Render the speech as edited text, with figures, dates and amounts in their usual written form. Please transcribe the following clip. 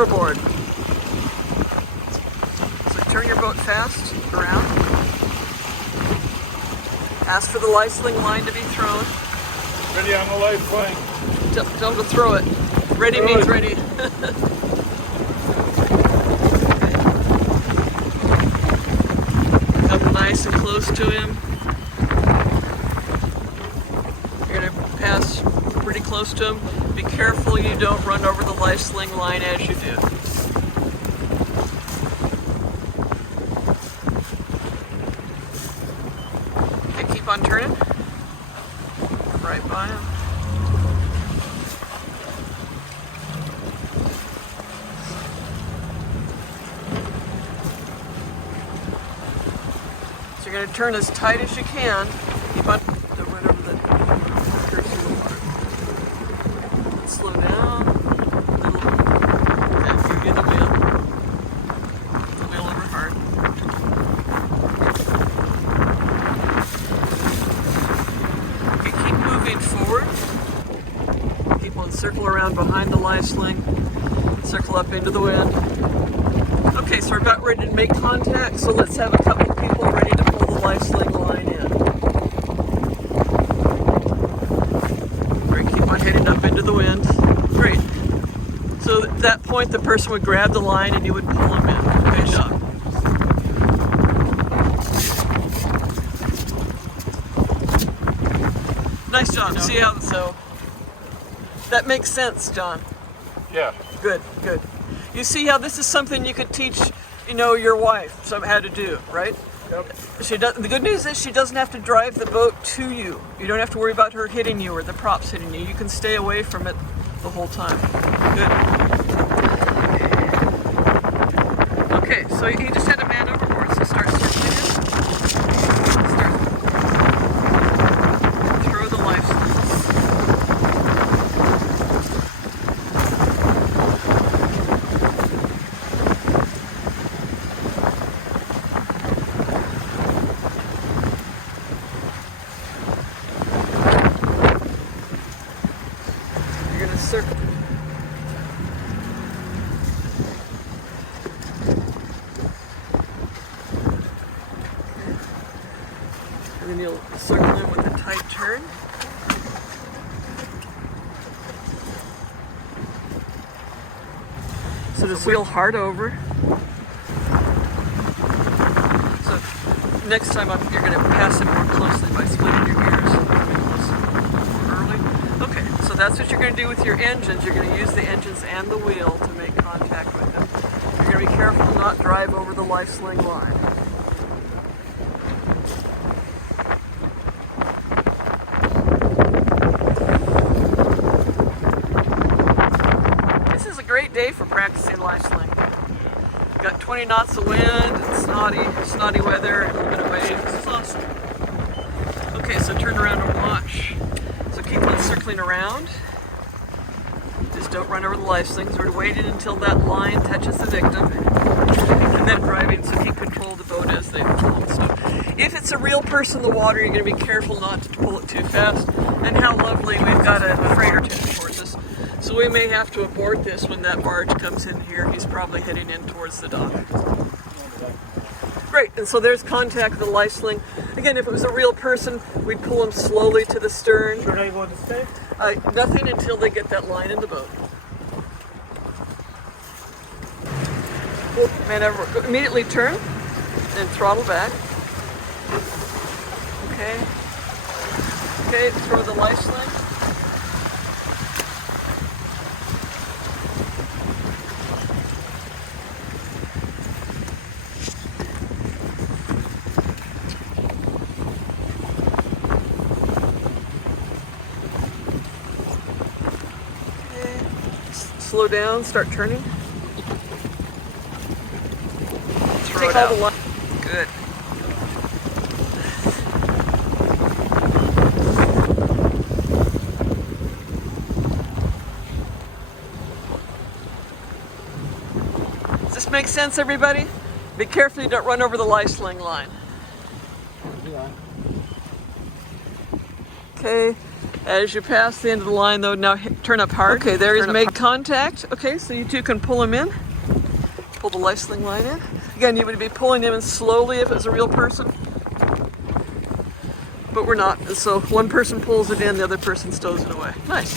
overboard. So turn your boat fast around. Ask for the Lifesling line to be thrown. Ready on the lifeline. Tell them to throw it. Ready means ready. Come nice and close to him. You're going to pass pretty close to him. Be careful you don't run over the Lifesling line as you do. Okay, keep on turning. Right by him. So you're going to turn as tight as you can. Keep on the wind over the curves of the water. Slow down. And you're in the wheel. The wheel over hard. Okay, keep moving forward. Keep on circle around behind the Lifesling. Circle up into the wind. Okay, so we're about ready to make contact, so let's have a couple people ready to pull the Lifesling line in. Great, keep on heading up into the wind. Great. So at that point, the person would grab the line and you would pull him in. Good job. Nice job. See how, so that makes sense, John. Yeah. Good, good. You see how this is something you could teach, your wife how to do, right? Yep. The good news is she doesn't have to drive the boat to you. You don't have to worry about her hitting you or the props hitting you. You can stay away from it the whole time. Good. Okay, so you just had a man overboard, so start circling in. Throw the Lifesling. Circle. And then you'll circle in with a tight turn. So just wheel hard over. So next time you're going to pass it more closely by splitting your gears. So that's what you're going to do with your engines. You're going to use the engines and the wheel to make contact with them. You're going to be careful to not drive over the Lifesling line. This is a great day for practicing Lifesling. You've got 20 knots of wind and snotty weather and a little bit of waves. This is awesome. Okay, so turn around and watch. Keep on circling around. Just don't run over the Lifeslings. We're waiting until that line touches the victim. And then driving, so keep control of the boat as they pull. So if it's a real person in the water, you're going to be careful not to pull it too fast. And how lovely, we've got a freighter heading towards us. So we may have to abort this when that barge comes in here. He's probably heading in towards the dock. Great, and so there's contact with the Lifesling. Again, if it was a real person, we'd pull him slowly to the stern. Should I go to stay? Nothing until they get that line in the boat. Immediately turn and throttle back. Okay. Okay, throw the Lifesling. Slow down, start turning. Take all the line. Good. Does this make sense, everybody? Be careful you don't run over the Lifesling line. Okay, As you pass the end of the line though, now turn up hard. Okay, there he's made contact. Okay, so you two can pull him in. Pull the Lifesling line in. Again, you would be pulling him in slowly if it was a real person. But we're not. So one person pulls it in, the other person stows it away. Nice.